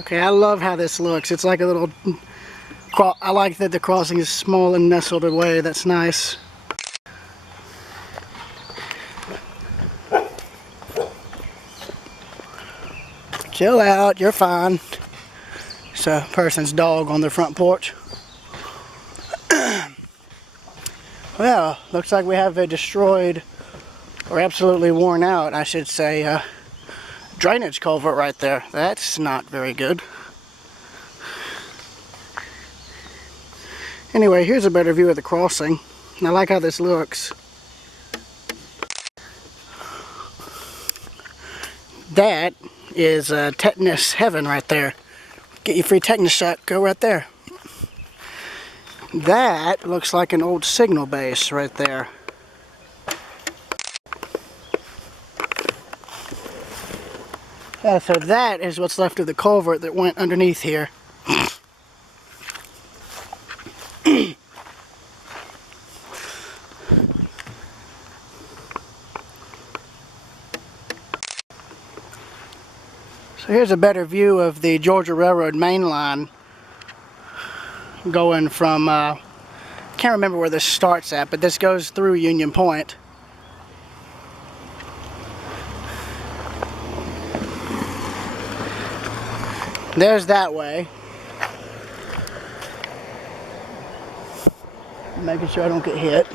Okay, I love how this looks. It's like a little... I like that the crossing is small and nestled away. That's nice. Chill out, you're fine. It's a person's dog on their front porch. Well, looks like we have a destroyed, or absolutely worn out, I should say, drainage culvert right there. That's not very good. Anyway, here's a better view of the crossing. I like how this looks. That is tetanus heaven right there. Get your free tetanus shot, go right there. That looks like an old signal base right there. Yeah, so that is what's left of the culvert that went underneath here. So here's a better view of the Georgia Railroad main line going from, can't remember where this starts at, but this goes through Union Point. There's that way. Making sure I don't get hit.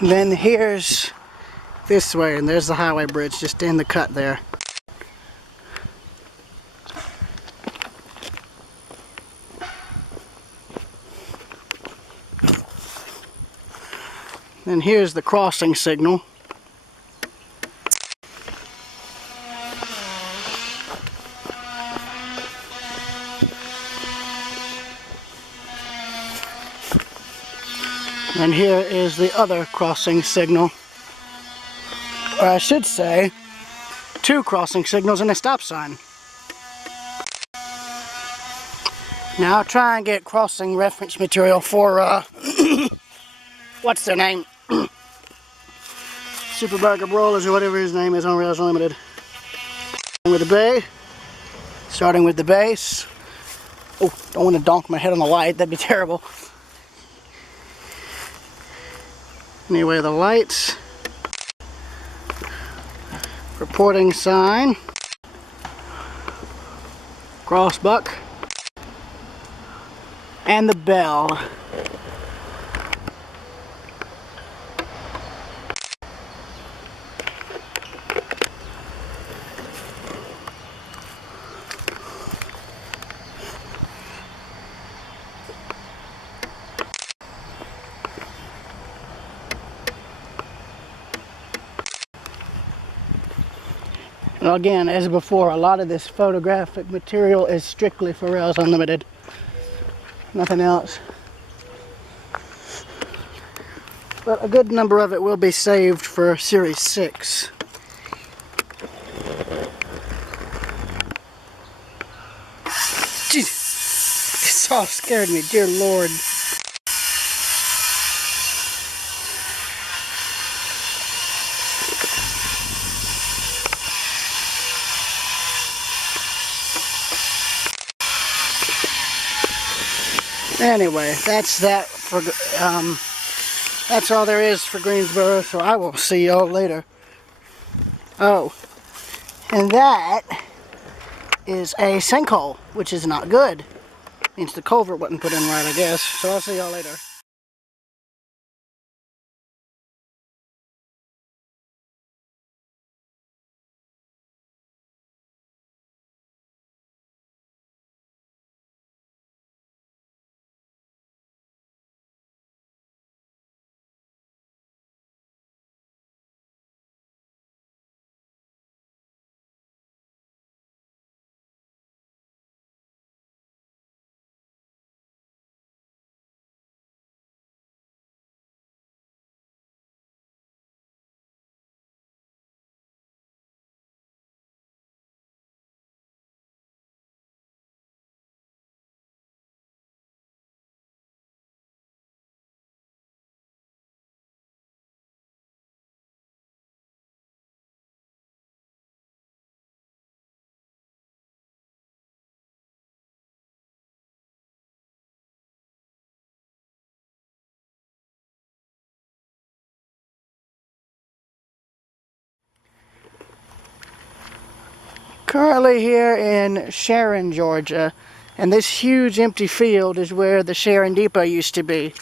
And then here's this way, and there's the highway bridge just in the cut there. And here's the crossing signal. And here is the other crossing signal. Or I should say, 2 crossing signals and a stop sign. Now I'll try and get crossing reference material for, what's their name? Super Burger Brawlers or whatever his name is on Rails Unlimited. With the bay, starting with the base. Oh, don't want to donk my head on the light, that'd be terrible. Anyway, the lights, reporting sign, crossbuck, and the bell. And again, as before, a lot of this photographic material is strictly for Rails Unlimited. Nothing else. But a good number of it will be saved for Series 6. Jeez, this all scared me, dear Lord. Anyway, that's that for, that's all there is for Greensboro, so I will see y'all later. Oh, and that is a sinkhole, which is not good. Means the culvert wasn't put in right, I guess. So I'll see y'all later. Currently here in Sharon, Georgia, and this huge empty field is where the Sharon Depot used to be.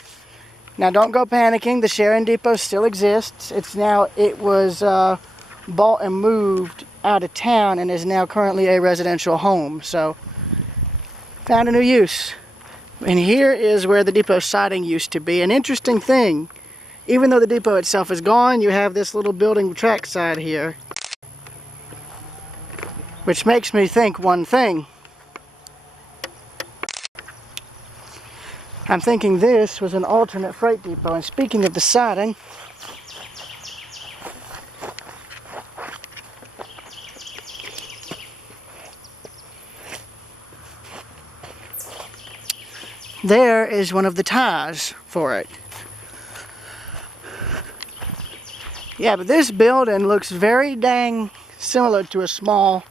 Now don't go panicking, the Sharon Depot still exists. It was bought and moved out of town and is now currently a residential home. So, found a new use. And here is where the depot siding used to be. An interesting thing, even though the depot itself is gone, you have this little building track side here. Which makes me think one thing. I'm thinking this was an alternate freight depot. And speaking of the siding, there is one of the ties for it. Yeah, but this building looks very dang similar to a small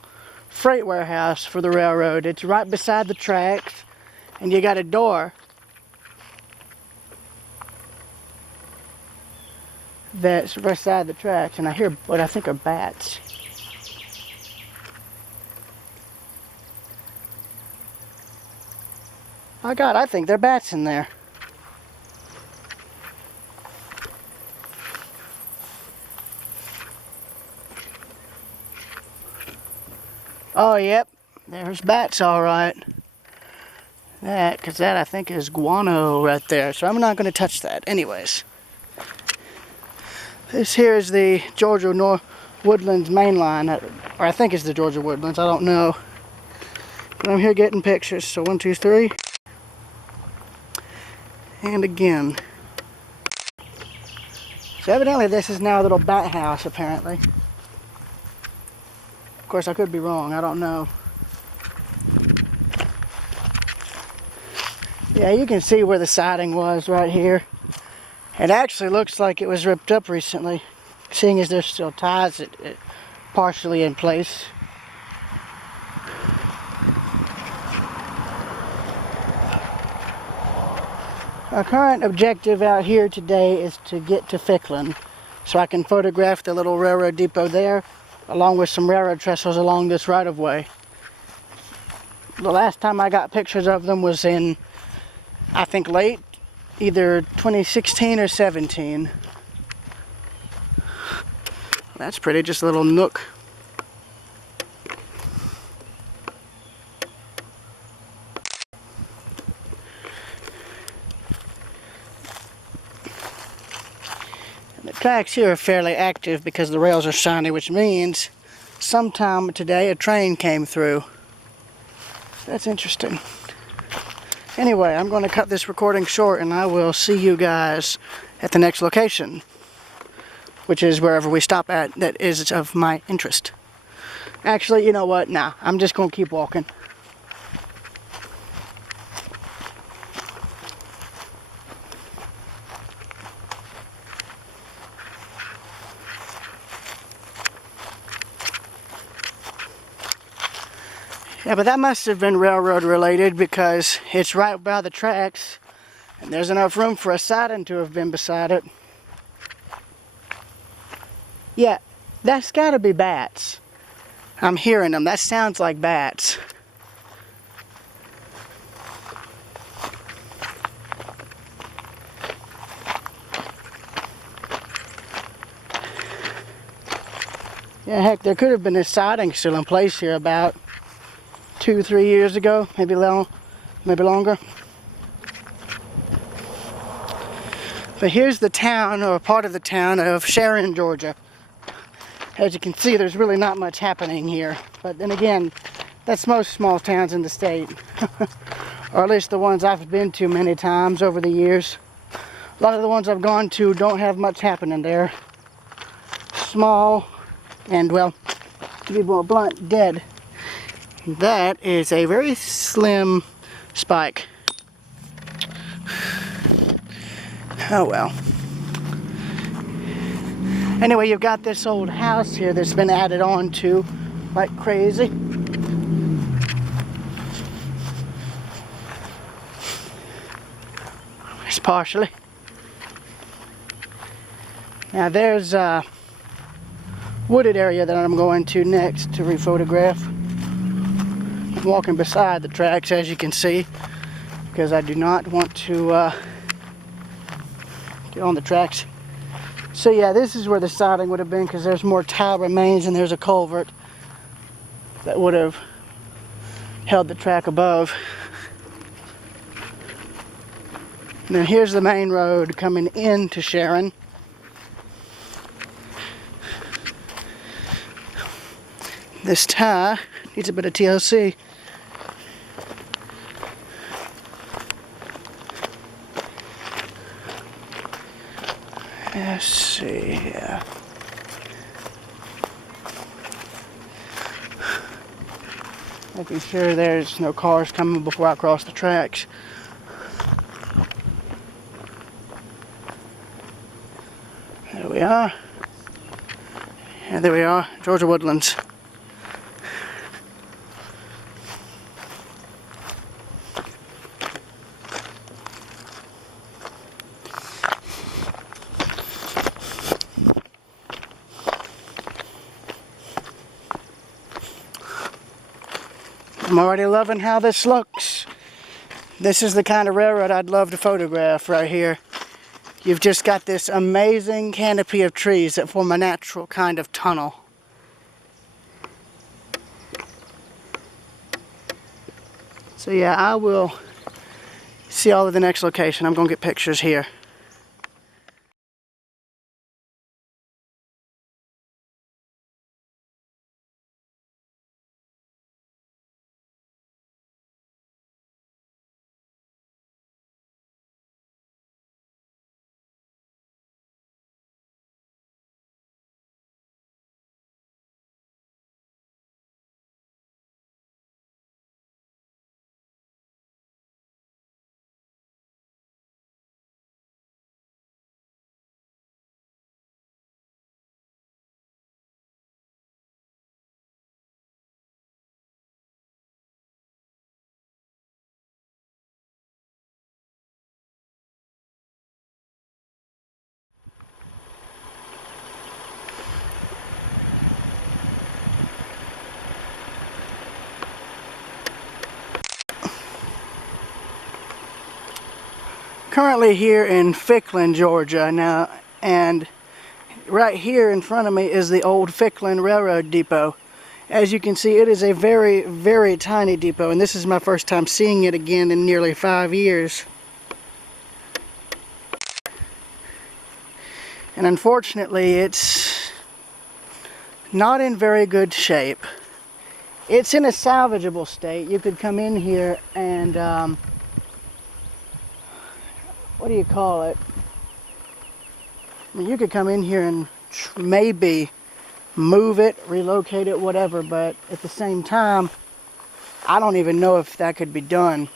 freight warehouse for the railroad. It's right beside the tracks, and you got a door that's beside the tracks, and I hear what I think are bats. Oh God, I think there are bats in there. Oh, yep, there's bats, all right. Because that I think is guano right there, so I'm not going to touch that. Anyways, this here is the Georgia Woodlands main line, or I think it's the Georgia Woodlands, I don't know. But I'm here getting pictures, so 1, 2, 3. And again. So evidently this is now a little bat house, apparently. Of course, I could be wrong, I don't know. Yeah, you can see where the siding was right here. It actually looks like it was ripped up recently, seeing as there's still ties partially in place. Our current objective out here today is to get to Ficklin, so I can photograph the little railroad depot there, along with some railroad trestles along this right-of-way. The last time I got pictures of them was in, I think, late, either 2016 or 17. That's pretty, just a little nook. The tracks here are fairly active because the rails are shiny, which means sometime today a train came through. That's interesting. Anyway, I'm going to cut this recording short and I will see you guys at the next location, which is wherever we stop at that is of my interest. Actually, you know what? Nah, I'm just going to keep walking. Yeah, but that must have been railroad related because it's right by the tracks and there's enough room for a siding to have been beside it. Yeah, that's gotta be bats. I'm hearing them. That sounds like bats. Yeah, heck, there could have been a siding still in place here about 2-3 years ago, maybe longer. But here's the town, or part of the town of Sharon, Georgia. As you can see, there's really not much happening here. But then again, that's most small towns in the state. Or at least the ones I've been to many times over the years. A lot of the ones I've gone to don't have much happening there. Small and, well, to be more blunt, dead. That is a very slim spike. Oh well. Anyway, you've got this old house here that's been added on to like crazy. It's partially. Now there's a wooded area that I'm going to next to rephotograph. walking beside the tracks, as you can see, because I do not want to get on the tracks. So yeah, this is where the siding would have been, because there's more tile remains and there's a culvert that would have held the track above. Now here's the main road coming into Sharon. This tie needs a bit of TLC. Let's see here. Making sure there's no cars coming before I cross the tracks. There we are. And there we are, Georgia Woodlands. I'm already loving how this looks. This is the kind of railroad I'd love to photograph right here. You've just got this amazing canopy of trees that form a natural kind of tunnel. So yeah, I will see y'all at the next location. I'm gonna get pictures here. Currently here in Ficklin, Georgia now, and right here in front of me is the old Ficklin Railroad Depot. As you can see, it is a very, very tiny depot, and this is my first time seeing it again in nearly 5 years. And unfortunately, it's not in very good shape. It's in a salvageable state. You could come in here and what do you call it? I mean, you could come in here and maybe move it, relocate it, whatever, but at the same time, I don't even know if that could be done.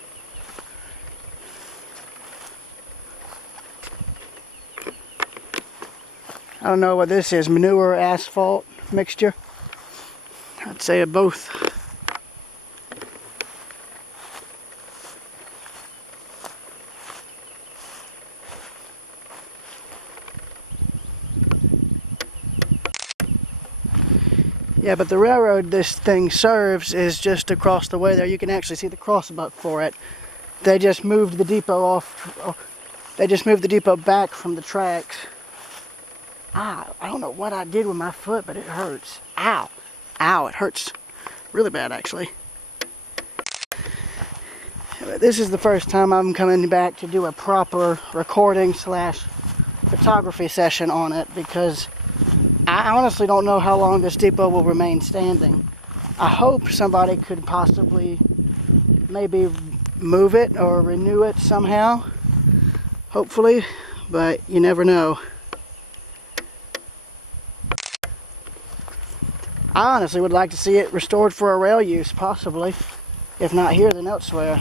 I don't know what this is, manure, asphalt mixture. I'd say both. Yeah, but the railroad this thing serves is just across the way there. You can actually see the crossbuck for it. They just moved the depot off. They just moved the depot back from the tracks. I don't know what I did with my foot, but it hurts. Ow. Ow, it hurts really bad, actually. This is the first time I'm coming back to do a proper recording / photography session on it, because I honestly don't know how long this depot will remain standing. I hope somebody could possibly maybe move it or renew it somehow. Hopefully, but you never know. I honestly would like to see it restored for a rail use, possibly. If not here, then elsewhere.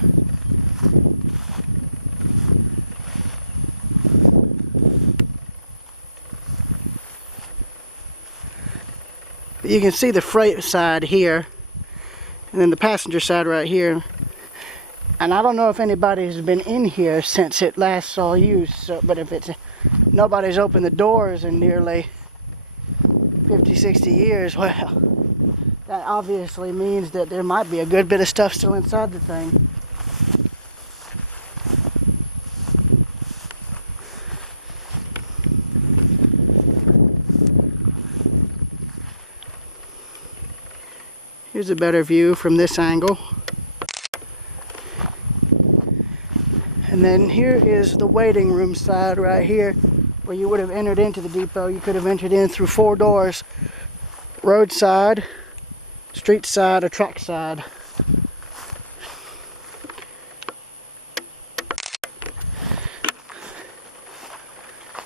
But you can see the freight side here, and then the passenger side right here. And I don't know if anybody's been in here since it last saw use, so, but if it's nobody's opened the doors in nearly 50, 60 years, well, that obviously means that there might be a good bit of stuff still inside the thing. Here's a better view from this angle. And then here is the waiting room side right here, where you would have entered into the depot. You could have entered in through 4 doors. Roadside, street side, or track side.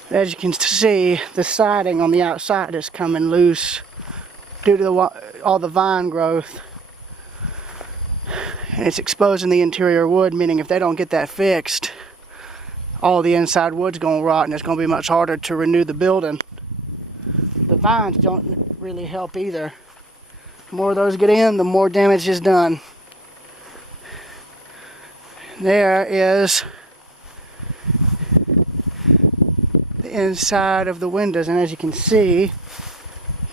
As you can see, the siding on the outside is coming loose due to all the vine growth. And it's exposing the interior wood, meaning if they don't get that fixed, all the inside wood's going to rot and it's going to be much harder to renew the building. The vines don't really help either. The more those get in, the more damage is done. There is the inside of the windows, and as you can see,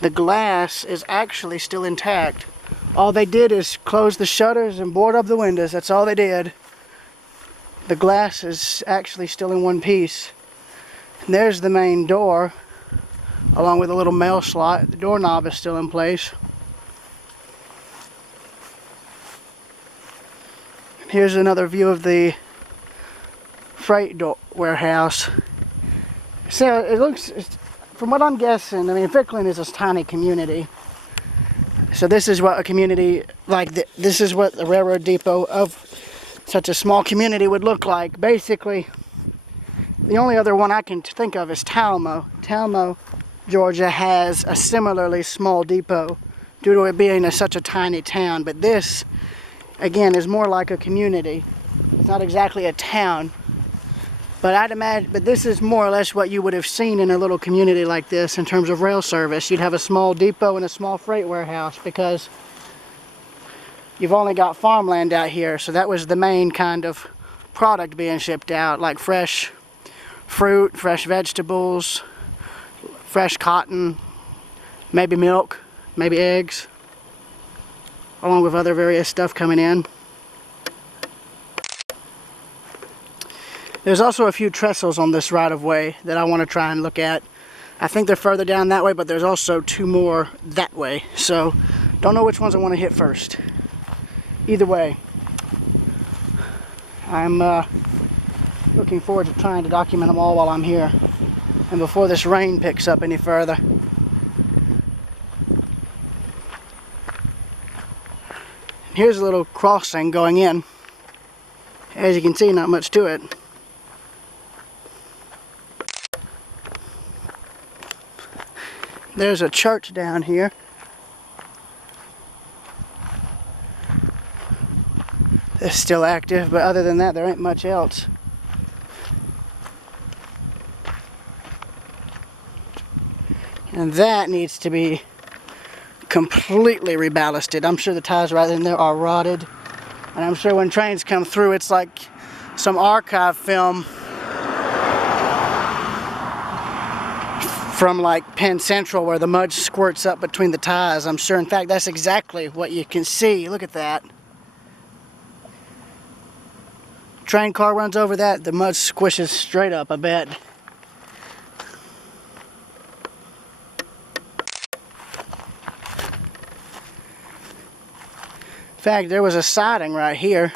the glass is actually still intact. All they did is close the shutters and board up the windows. That's all they did. The glass is actually still in one piece. And there's the main door, along with a little mail slot. The doorknob is still in place. Here's another view of the freight warehouse. So it looks, from what I'm guessing, I mean, Ficklin is a tiny community. So this is what a community like this is what the railroad depot of such a small community would look like. Basically, the only other one I can think of is Talmo. Talmo, Georgia has a similarly small depot due to it being such a tiny town. But this, again, is more like a community. It's not exactly a town. But I'd imagine, but this is more or less what you would have seen in a little community like this in terms of rail service. You'd have a small depot and a small freight warehouse because you've only got farmland out here. So that was the main kind of product being shipped out, like fresh fruit, fresh vegetables, fresh cotton, maybe milk, maybe eggs, along with other various stuff coming in. There's also a few trestles on this right-of-way that I want to try and look at. I think they're further down that way, but there's also 2 more that way. So, don't know which ones I want to hit first. Either way, I'm looking forward to trying to document them all while I'm here. And before this rain picks up any further. Here's a little crossing going in. As you can see, not much to it. There's a church down here. It's still active, but other than that, there ain't much else. And that needs to be completely reballasted. I'm sure the tires right in there are rotted. And I'm sure when trains come through, it's like some archive film from like Penn Central where the mud squirts up between the tires. I'm sure, in fact, that's exactly what you can see. Look at that. Train car runs over that, the mud squishes straight up, I bet. In fact, there was a siding right here.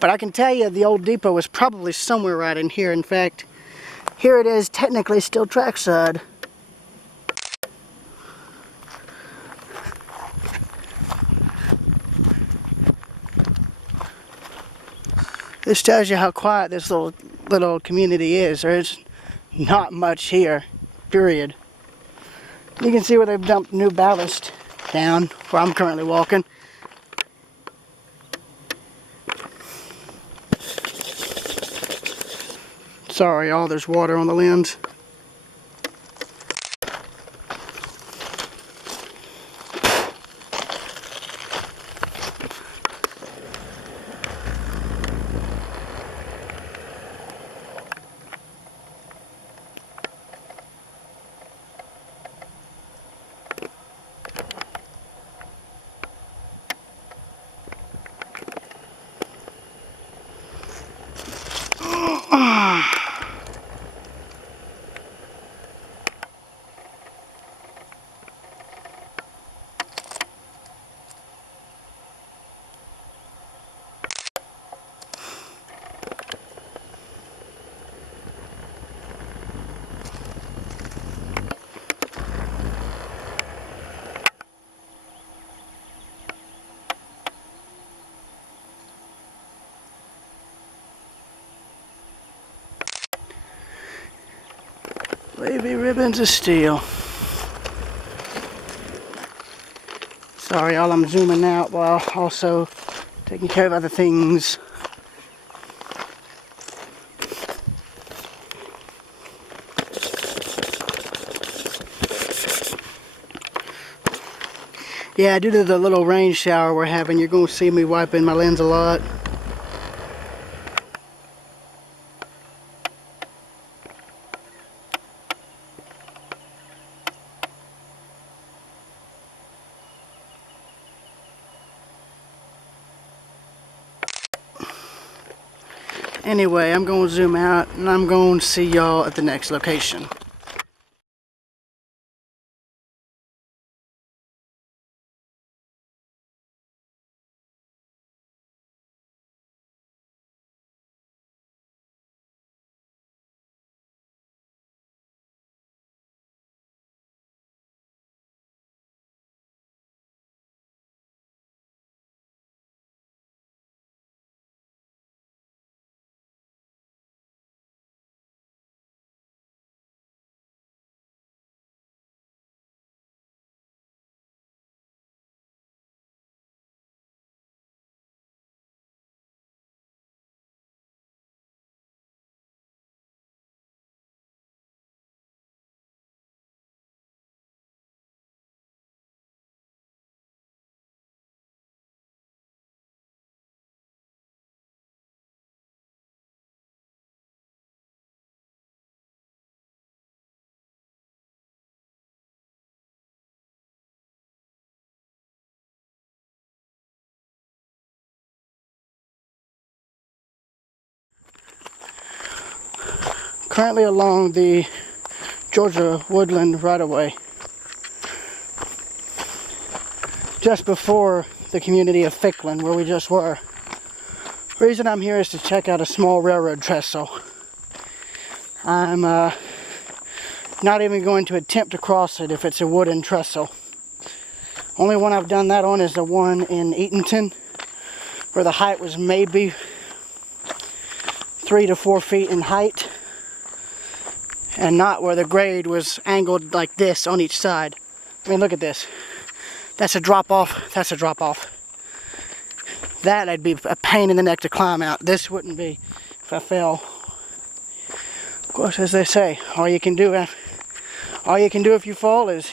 But I can tell you the old depot was probably somewhere right in here. In fact, here it is, technically still trackside. This tells you how quiet this little community is. There's not much here, period. You can see where they've dumped new ballast down, where I'm currently walking. Sorry, y'all, there's water on the lens. Wavy ribbons of steel. Sorry, y'all, I'm zooming out while also taking care of other things. Yeah, due to the little rain shower we're having, you're going to see me wiping my lens a lot. Anyway, I'm going to zoom out and I'm going to see y'all at the next location. Currently along the Georgia Woodland right-of-way, just before the community of Ficklin, where we just were. The reason I'm here is to check out a small railroad trestle. I'm not even going to attempt to cross it if it's a wooden trestle. Only one I've done that on is the one in Eatonton, where the height was maybe 3 to 4 feet in height, and not where the grade was angled like this on each side. I mean, look at this. That's a drop off. That's a drop off. That'd be a pain in the neck to climb out. This wouldn't be if I fell. Of course, as they say, all you can do if you fall is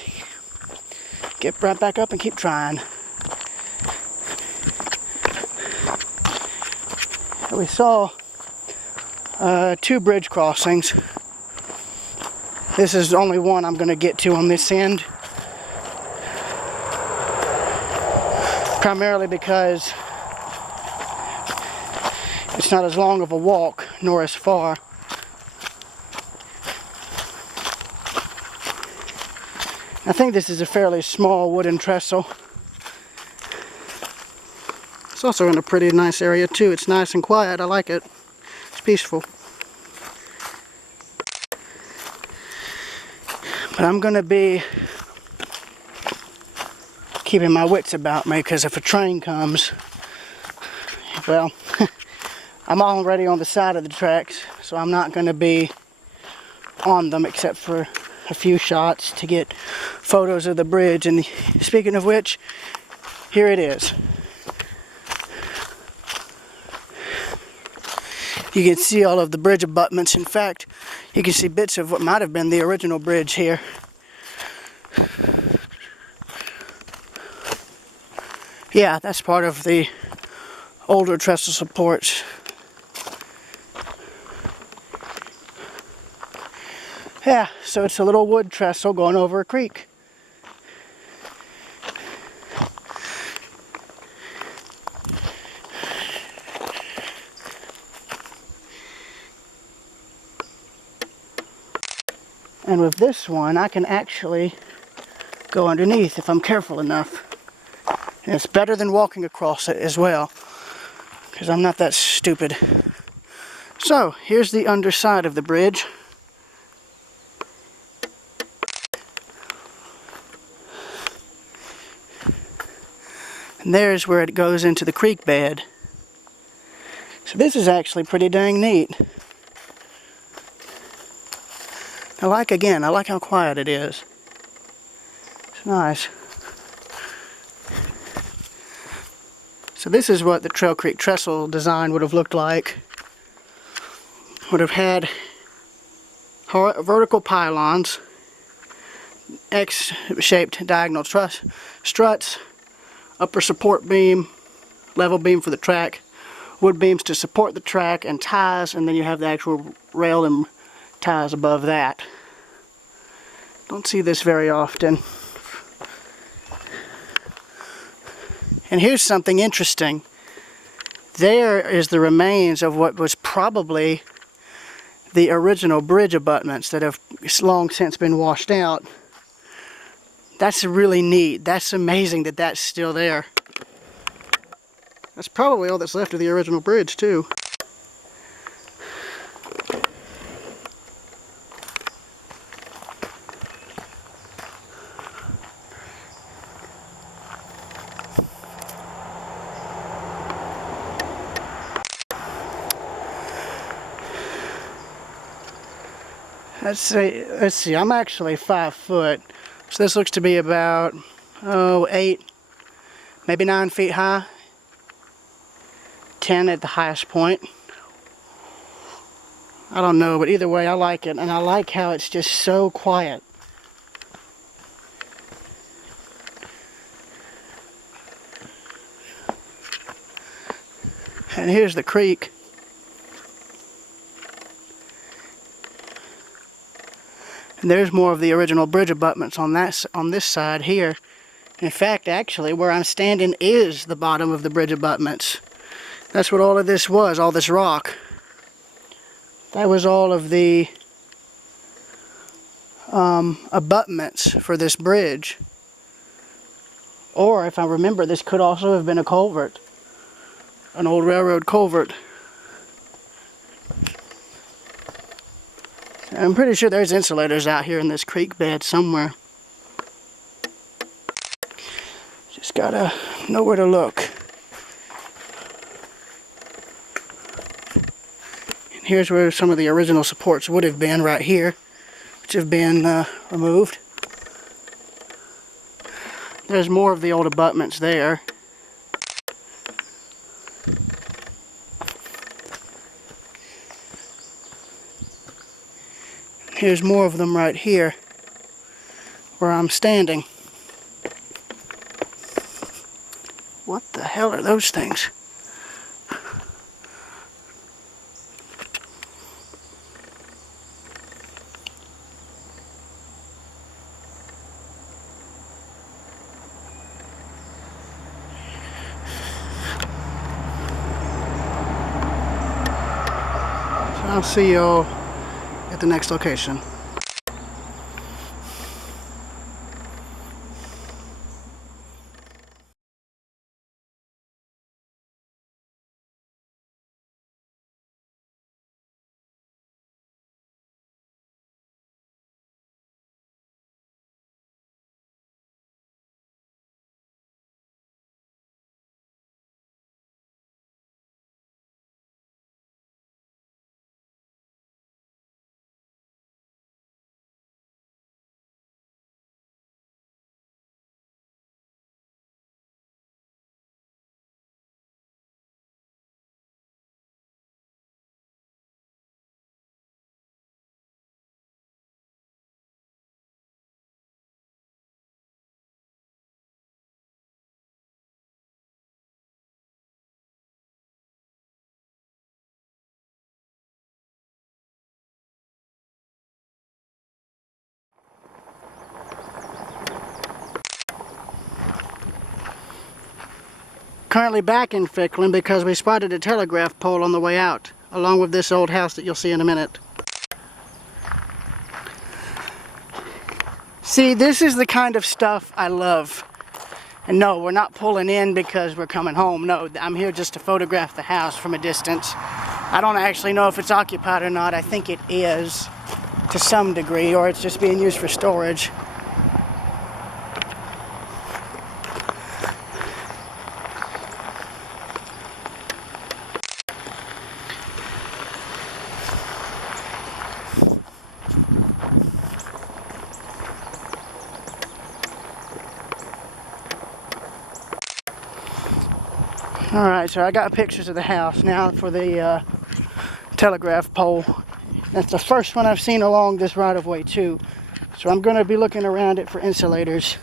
get right back up and keep trying. We saw 2 bridge crossings. This is the only one I'm going to get to on this end. Primarily because it's not as long of a walk, nor as far. I think this is a fairly small wooden trestle. It's also in a pretty nice area too. It's nice and quiet. I like it. It's peaceful. But I'm going to be keeping my wits about me, because if a train comes, well, I'm already on the side of the tracks, so I'm not going to be on them except for a few shots to get photos of the bridge. And speaking of which, here it is. You can see all of the bridge abutments. In fact, you can see bits of what might have been the original bridge here. Yeah, that's part of the older trestle supports. Yeah, so it's a little wood trestle going over a creek. And with this one, I can actually go underneath if I'm careful enough. And it's better than walking across it as well, because I'm not that stupid. So, here's the underside of the bridge. And there's where it goes into the creek bed. So this is actually pretty dang neat. I like how quiet it is. It's nice. So this is what the Trail Creek Trestle design would have looked like. Would have had vertical pylons, X-shaped diagonal struts, upper support beam, level beam for the track, wood beams to support the track, and ties, and then you have the actual rail and ties above that. Don't see this very often. And here's something interesting. There is the remains of what was probably the original bridge abutments that have long since been washed out. That's really neat. That's amazing that that's still there. That's probably all that's left of the original bridge, too. Let's see, I'm actually 5 foot, so this looks to be about, 8, maybe 9 feet high, 10 at the highest point. I don't know, but either way I like it, and I like how it's just so quiet. And here's the creek. And there's more of the original bridge abutments on this side here. In fact, actually, where I'm standing is the bottom of the bridge abutments. That's what all of this was, all this rock. That was all of the abutments for this bridge. Or, if I remember, this could also have been a culvert. An old railroad culvert. I'm pretty sure there's insulators out here in this creek bed somewhere. Just gotta know where to look. And here's where some of the original supports would have been, right here, which have been removed. There's more of the old abutments there. Here's more of them right here, where I'm standing. What the hell are those things? So I'll see y'all at the next location. Currently back in Ficklin because we spotted a telegraph pole on the way out, along with this old house that you'll see in a minute. See, this is the kind of stuff I love. And no, we're not pulling in because we're coming home. No, I'm here just to photograph the house from a distance. I don't actually know if it's occupied or not. I think it is to some degree, or it's just being used for storage. Alright, so I got pictures of the house now for the telegraph pole. That's the first one I've seen along this right-of-way too. So I'm going to be looking around it for insulators.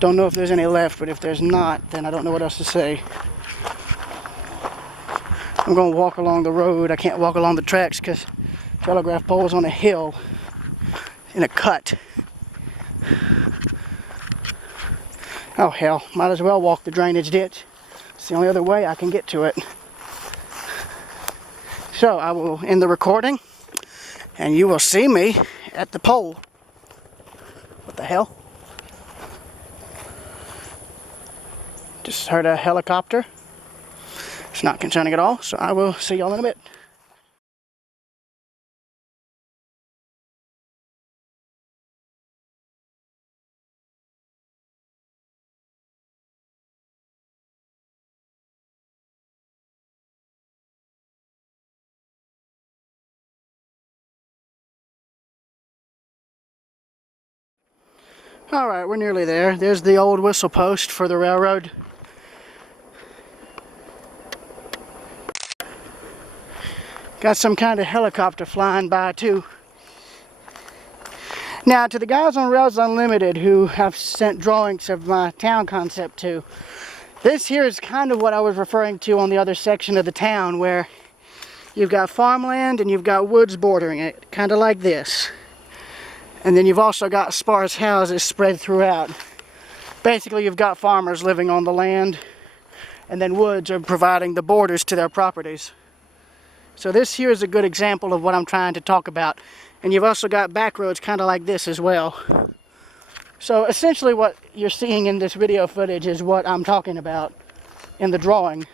Don't know if there's any left, but if there's not, then I don't know what else to say. I'm going to walk along the road. I can't walk along the tracks because telegraph pole is on a hill in a cut. Oh hell, might as well walk the drainage ditch. It's the only other way I can get to it. So I will end the recording and you will see me at the pole. What the hell? Just heard a helicopter. It's not concerning at all, so I will see y'all in a bit. Alright, we're nearly there. There's the old whistle post for the railroad. Got some kind of helicopter flying by too. Now, to the guys on Rails Unlimited who have sent drawings of my town concept to, this here is kind of what I was referring to on the other section of the town, where you've got farmland and you've got woods bordering it, kind of like this. And then you've also got sparse houses spread throughout. Basically, you've got farmers living on the land, and then woods are providing the borders to their properties. So this here is a good example of what I'm trying to talk about. And you've also got back roads kind of like this as well. So essentially what you're seeing in this video footage is what I'm talking about in the drawing.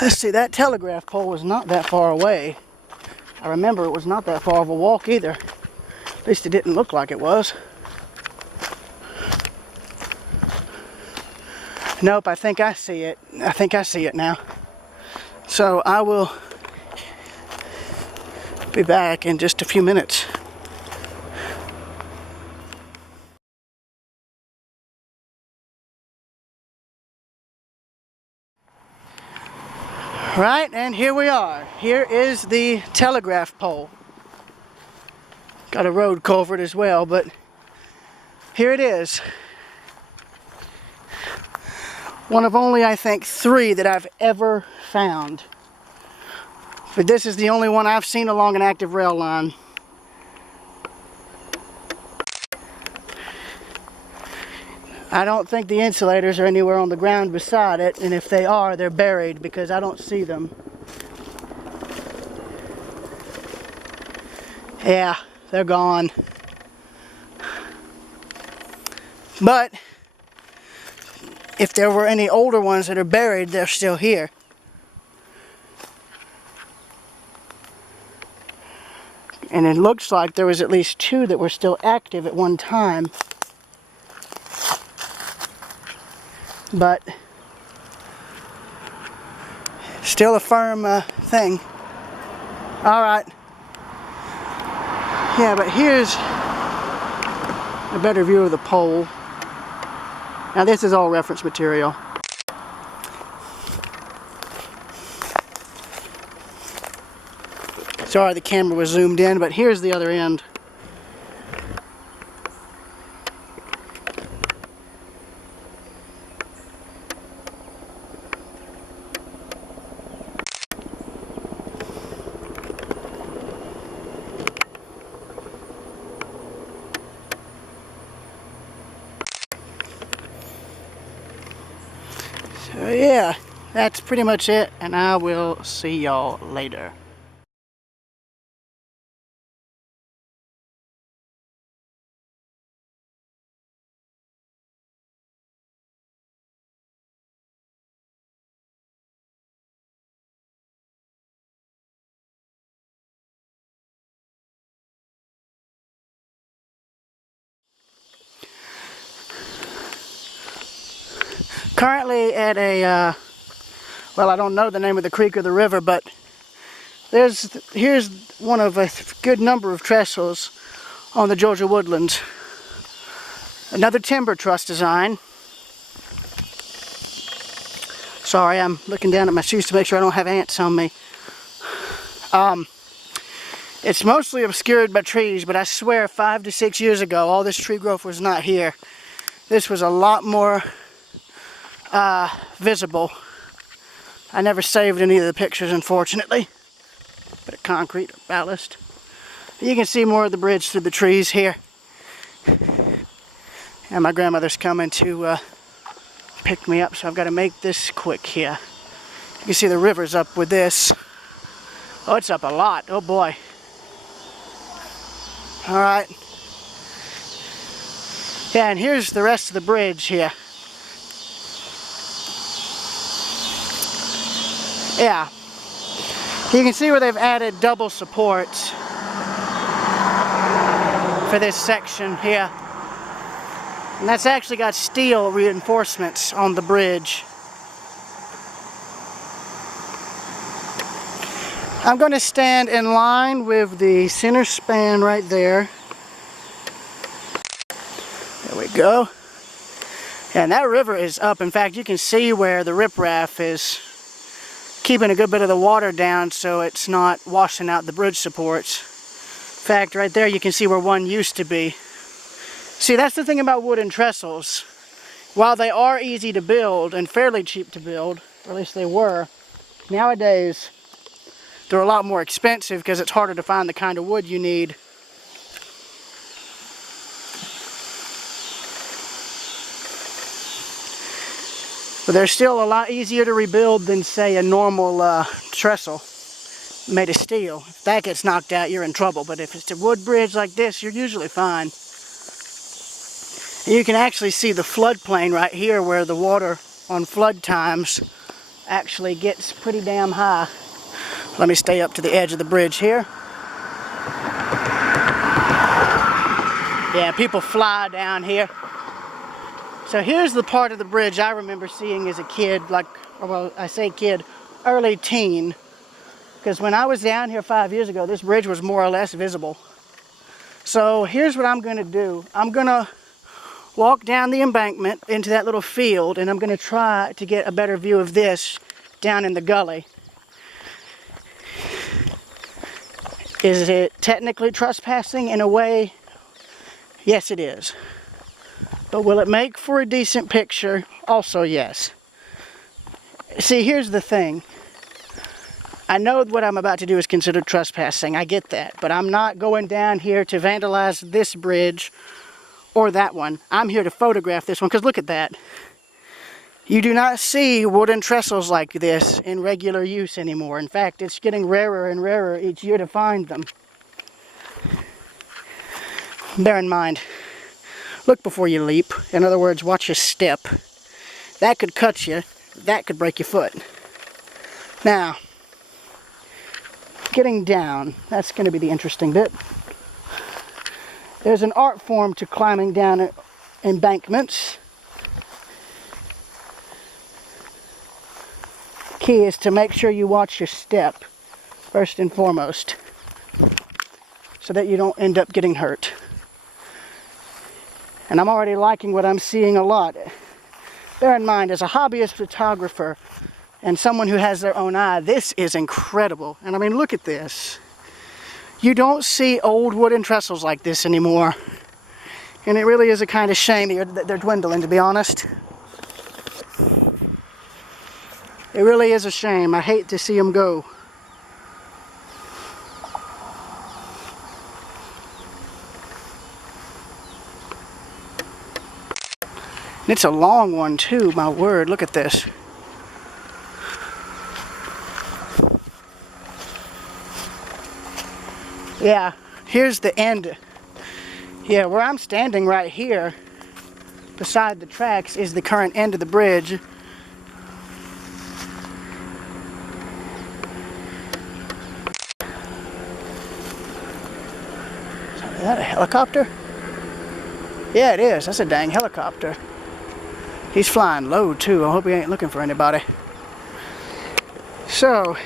Let's see, that telegraph pole was not that far away. I remember it was not that far of a walk either. At least it didn't look like it was. Nope, I think I see it. I think I see it now. So I will be back in just a few minutes. Right, and here we are. Here is the telegraph pole. Got a road culvert as well, but here it is. One of only, I think, 3 that I've ever found. But this is the only one I've seen along an active rail line. I don't think the insulators are anywhere on the ground beside it, and if they are, they're buried because I don't see them. Yeah, they're gone. But if there were any older ones that are buried, they're still here. And it looks like there was at least 2 that were still active at one time. But still a firm thing. Alright. Yeah, but here's a better view of the pole. Now this is all reference material. Sorry the camera was zoomed in, but here's the other end. So yeah, that's pretty much it, and I will see y'all later. Currently at a, well, I don't know the name of the creek or the river, but here's one of a good number of trestles on the Georgia woodlands. Another timber truss design. Sorry, I'm looking down at my shoes to make sure I don't have ants on me. It's mostly obscured by trees, but I swear 5 to 6 years ago, all this tree growth was not here. This was a lot more visible. I never saved any of the pictures, unfortunately. Bit of concrete or ballast. You can see more of the bridge through the trees here. And my grandmother's coming to pick me up, so I've got to make this quick here. You can see the river's up with this. Oh, it's up a lot. Oh boy. Alright. Yeah, and here's the rest of the bridge here. Yeah. You can see where they've added double supports for this section here. And that's actually got steel reinforcements on the bridge. I'm going to stand in line with the center span right there. There we go. And that river is up. In fact, you can see where the riprap is keeping a good bit of the water down so it's not washing out the bridge supports. In fact, right there you can see where one used to be. See, that's the thing about wooden trestles. While they are easy to build and fairly cheap to build, or at least they were, nowadays they're a lot more expensive because it's harder to find the kind of wood you need. But they're still a lot easier to rebuild than, say, a normal trestle made of steel. If that gets knocked out, you're in trouble. But if it's a wood bridge like this, you're usually fine. And you can actually see the floodplain right here where the water on flood times actually gets pretty damn high. Let me stay up to the edge of the bridge here. Yeah, people fly down here. So here's the part of the bridge I remember seeing as a kid, well, I say kid, early teen. Because when I was down here 5 years ago, this bridge was more or less visible. So here's what I'm going to do. I'm going to walk down the embankment into that little field, and I'm going to try to get a better view of this down in the gully. Is it technically trespassing in a way? Yes, it is. But will it make for a decent picture? Also, yes. See, here's the thing. I know what I'm about to do is considered trespassing. I get that. But I'm not going down here to vandalize this bridge or that one. I'm here to photograph this one, because look at that. You do not see wooden trestles like this in regular use anymore. In fact, it's getting rarer and rarer each year to find them. Bear in mind, look before you leap. In other words, watch your step. That could cut you. That could break your foot. Now, getting down, that's going to be the interesting bit. There's an art form to climbing down embankments. Key is to make sure you watch your step, first and foremost, so that you don't end up getting hurt. And I'm already liking what I'm seeing a lot. Bear in mind, as a hobbyist photographer and someone who has their own eye, this is incredible. And I mean, look at this. You don't see old wooden trestles like this anymore. And it really is a kind of shame that they're dwindling, to be honest. It really is a shame. I hate to see them go. And it's a long one too, my word. Look at this. Yeah, here's the end. Yeah, where I'm standing right here, beside the tracks, is the current end of the bridge. Is that a helicopter? Yeah, it is. That's a dang helicopter. He's flying low, too. I hope he ain't looking for anybody. So,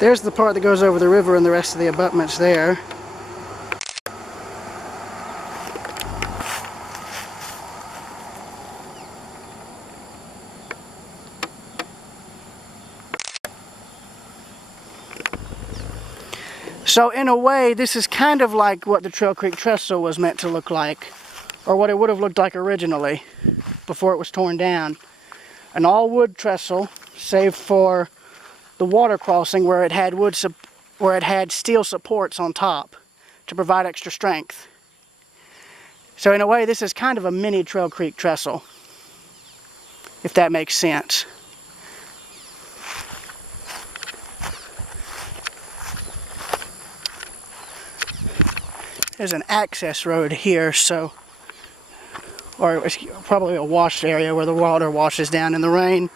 there's the part that goes over the river and the rest of the abutments there. So in a way, this is kind of like what the Trail Creek Trestle was meant to look like, or what it would have looked like originally before it was torn down. An all-wood trestle, save for the water crossing where it had steel supports on top to provide extra strength. So in a way, this is kind of a mini Trail Creek Trestle, if that makes sense. There's an access road here, or it's probably a wash area where the water washes down in the rain.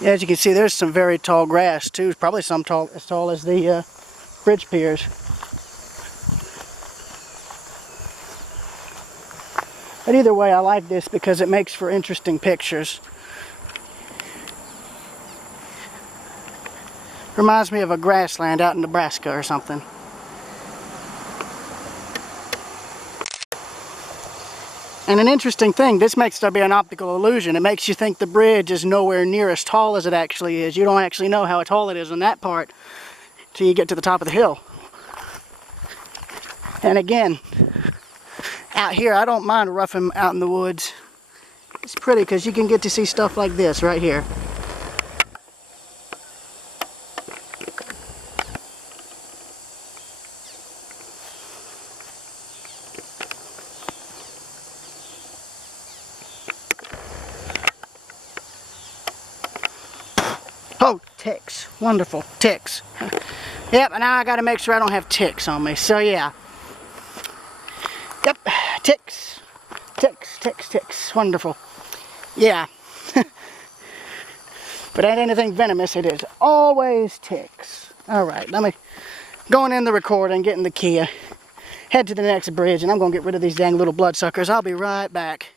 Yeah, as you can see, there's some very tall grass too, probably as tall as the bridge piers. But either way, I like this because it makes for interesting pictures. Reminds me of a grassland out in Nebraska or something. And an interesting thing, this makes there be an optical illusion. It makes you think the bridge is nowhere near as tall as it actually is. You don't actually know how tall it is on that part till you get to the top of the hill. And again, out here, I don't mind roughing out in the woods. It's pretty because you can get to see stuff like this right here. Oh, ticks. Wonderful. Ticks. Yep, and now I gotta make sure I don't have ticks on me. So yeah. Yep, ticks. Ticks, ticks, ticks. Wonderful. Yeah. But ain't anything venomous, it is always ticks. Alright, let me going in the recording, getting the key, head to the next bridge, and I'm gonna get rid of these dang little bloodsuckers. I'll be right back.